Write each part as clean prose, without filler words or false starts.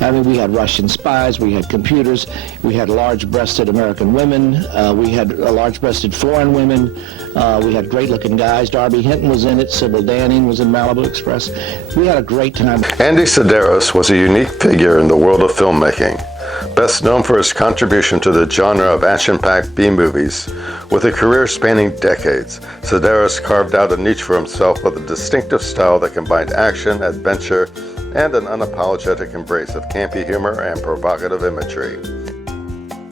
I mean, we had Russian spies, we had computers, we had large-breasted American women, we had large-breasted foreign women, we had great-looking guys. Darby Hinton was in it, Sybil Danning was in Malibu Express. We had a great time. Andy Sidaris was a unique figure in the world of filmmaking. Best known for his contribution to the genre of action-packed B-movies, with a career spanning decades, Sidaris carved out a niche for himself with a distinctive style that combined action, adventure, and an unapologetic embrace of campy humor and provocative imagery.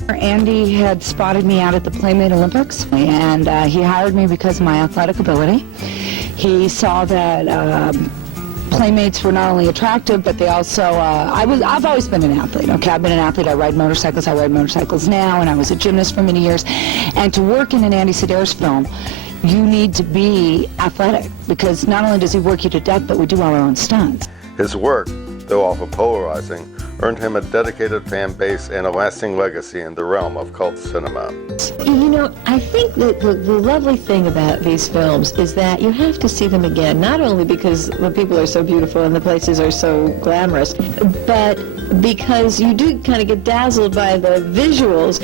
Andy had spotted me out at the Playmate Olympics, and he hired me because of my athletic ability. He saw that Playmates were not only attractive, but they also, I've always been an athlete, okay? I've been an athlete, I ride motorcycles now, and I was a gymnast for many years. And to work in an Andy Sidaris film, you need to be athletic, because not only does he work you to death, but we do all our own stunts. His work, though often polarizing, earned him a dedicated fan base and a lasting legacy in the realm of cult cinema. You know, I think that the lovely thing about these films is that you have to see them again, not only because the people are so beautiful and the places are so glamorous, but because you do kind of get dazzled by the visuals.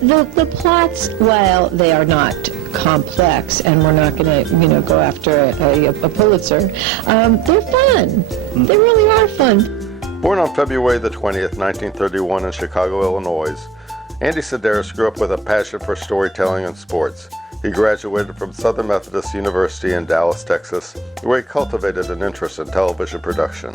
The plots, while they are not complex, and we're not going to, go after a Pulitzer, they're fun. They really are fun. Born on February the 20th, 1931 in Chicago, Illinois, Andy Sidaris grew up with a passion for storytelling and sports. He graduated from Southern Methodist University in Dallas, Texas, where he cultivated an interest in television production.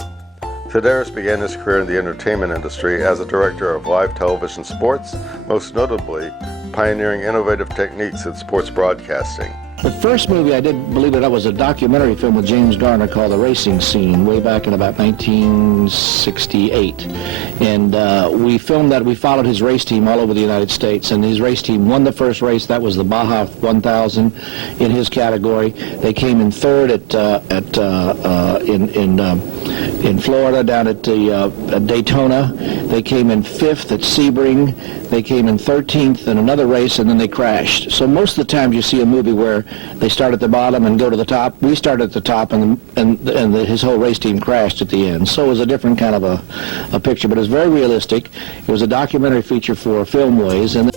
Sidaris began his career in the entertainment industry as a director of live television sports, most notably pioneering innovative techniques in sports broadcasting. The first movie I did, believe it or not, was a documentary film with James Garner called The Racing Scene, way back in about 1968. And we filmed that. We followed his race team all over the United States, and his race team won the first race. That was the Baja 1000 in his category. They came in third in Florida, down at Daytona. They came in fifth at Sebring. They came in 13th in another race, and then they crashed. So most of the times you see a movie where they start at the bottom and go to the top. We started at the top, and his whole race team crashed at the end. So it was a different kind of a picture, but it was very realistic. It was a documentary feature for Filmways. And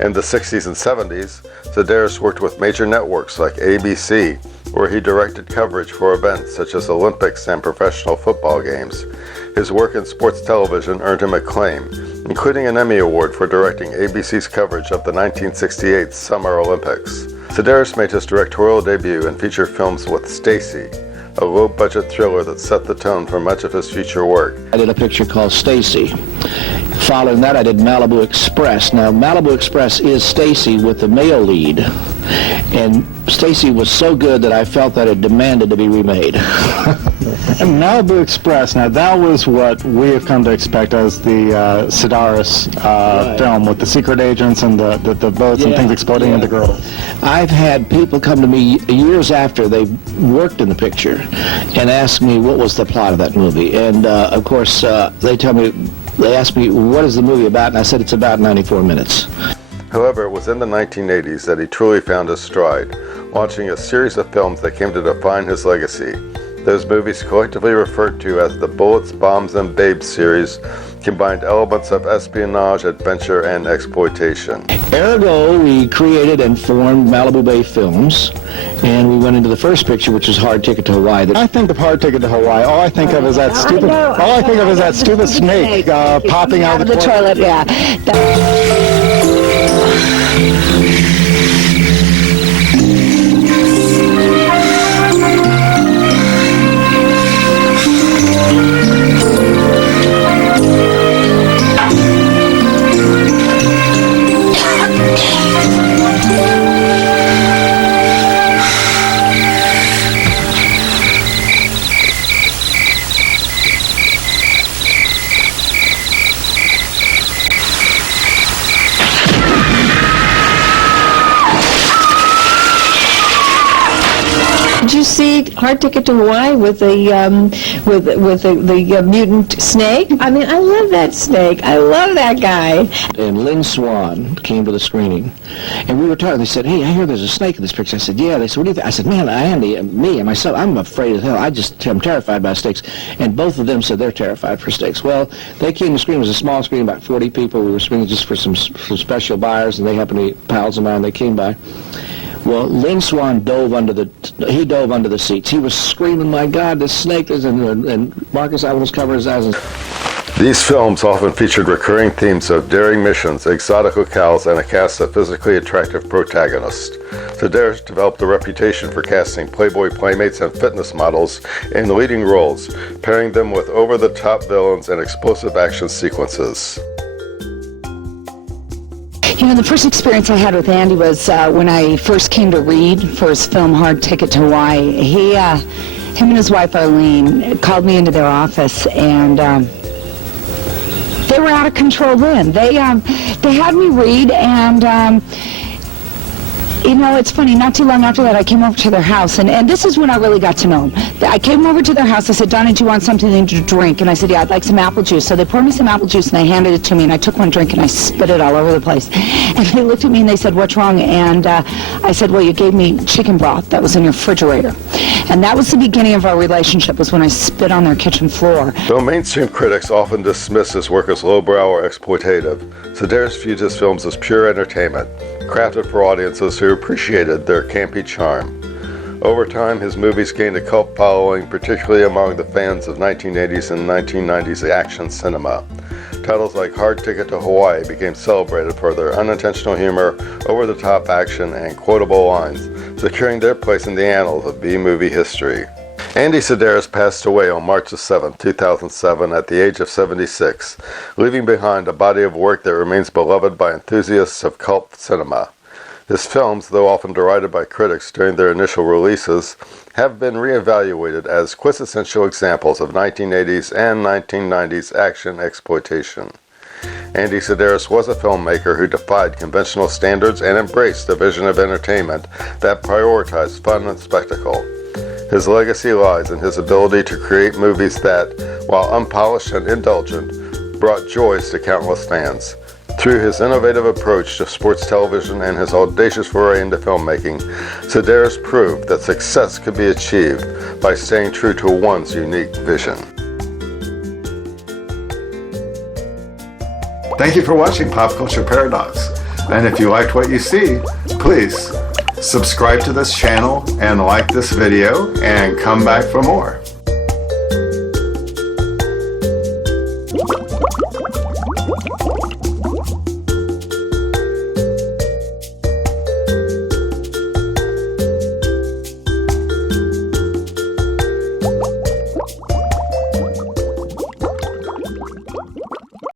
in the 60s and 70s, Sidaris worked with major networks like ABC, where he directed coverage for events such as Olympics and professional football games. His work in sports television earned him acclaim, including an Emmy Award for directing ABC's coverage of the 1968 Summer Olympics. Sidaris made his directorial debut in feature films with Stacey, a low-budget thriller that set the tone for much of his future work. I did a picture called Stacey. Following that, I did Malibu Express. Now, Malibu Express is Stacey with the male lead. And Stacey was so good that I felt that it demanded to be remade. And Malibu Express, now that was what we have come to expect as the Sidaris film, with the secret agents and the boats and things exploding into girls. I've had people come to me years after they worked in the picture and ask me what was the plot of that movie. And of course, they ask me, what is the movie about? And I said, it's about 94 minutes. However, it was in the 1980s that he truly found his stride, launching a series of films that came to define his legacy. Those movies, collectively referred to as the Bullets, Bombs, and Babes series, combined elements of espionage, adventure, and exploitation. Ergo, we created and formed Malibu Bay Films, and we went into the first picture, which is Hard Ticket to Hawaii. I think of Hard Ticket to Hawaii, all I think of is that stupid snake popping out of the toilet. Yeah. see Hard Ticket to Hawaii with the mutant snake? I mean, I love that snake. I love that guy. And Lynn Swan came to the screening, and we were talking. They said, "Hey, I hear there's a snake in this picture." I said, "Yeah." They said, "What do you think?" I said, "Man, Andy, me and myself, I'm afraid as hell. I'm terrified by snakes." And both of them said they're terrified for snakes. Well, they came to screen. It was a small screen, about 40 people. We were screening just for some special buyers, and they happened to be pals of mine. They came by. Well, Lynn Swan dove under the seats. He was screaming, "My God, this snake is!" And Marcus almost covered his eyes. These films often featured recurring themes of daring missions, exotic locales, and a cast of physically attractive protagonists. Sidaris developed a reputation for casting Playboy playmates and fitness models in leading roles, pairing them with over-the-top villains and explosive action sequences. You know, the first experience I had with Andy was when I first came to read for his film Hard Ticket to Hawaii. Him and his wife Arlene called me into their office, and they were out of control then. They had me read, and you know, it's funny, not too long after that I came over to their house, and this is when I really got to know them. I came over to their house. I said, "Donnie, do you want something to drink?" And I said, "Yeah, I'd like some apple juice." So they poured me some apple juice, and they handed it to me, and I took one drink, and I spit it all over the place. And they looked at me, and they said, "What's wrong?" And I said, "Well, you gave me chicken broth that was in your refrigerator." And that was the beginning of our relationship, was when I spit on their kitchen floor. Though mainstream critics often dismiss his work as lowbrow or exploitative, Sidaris viewed his films as pure entertainment, crafted for audiences who appreciated their campy charm. Over time, his movies gained a cult following, particularly among the fans of 1980s and 1990s action cinema. Titles like Hard Ticket to Hawaii became celebrated for their unintentional humor, over-the-top action, and quotable lines, securing their place in the annals of B-movie history. Andy Sidaris passed away on March 7, 2007 at the age of 76, leaving behind a body of work that remains beloved by enthusiasts of cult cinema. His films, though often derided by critics during their initial releases, have been reevaluated as quintessential examples of 1980s and 1990s action exploitation. Andy Sidaris was a filmmaker who defied conventional standards and embraced a vision of entertainment that prioritized fun and spectacle. His legacy lies in his ability to create movies that, while unpolished and indulgent, brought joys to countless fans. Through his innovative approach to sports television and his audacious foray into filmmaking, Sidaris proved that success could be achieved by staying true to one's unique vision. Thank you for watching Pop Culture Paradox. And if you liked what you see, please subscribe to this channel and like this video and come back for more.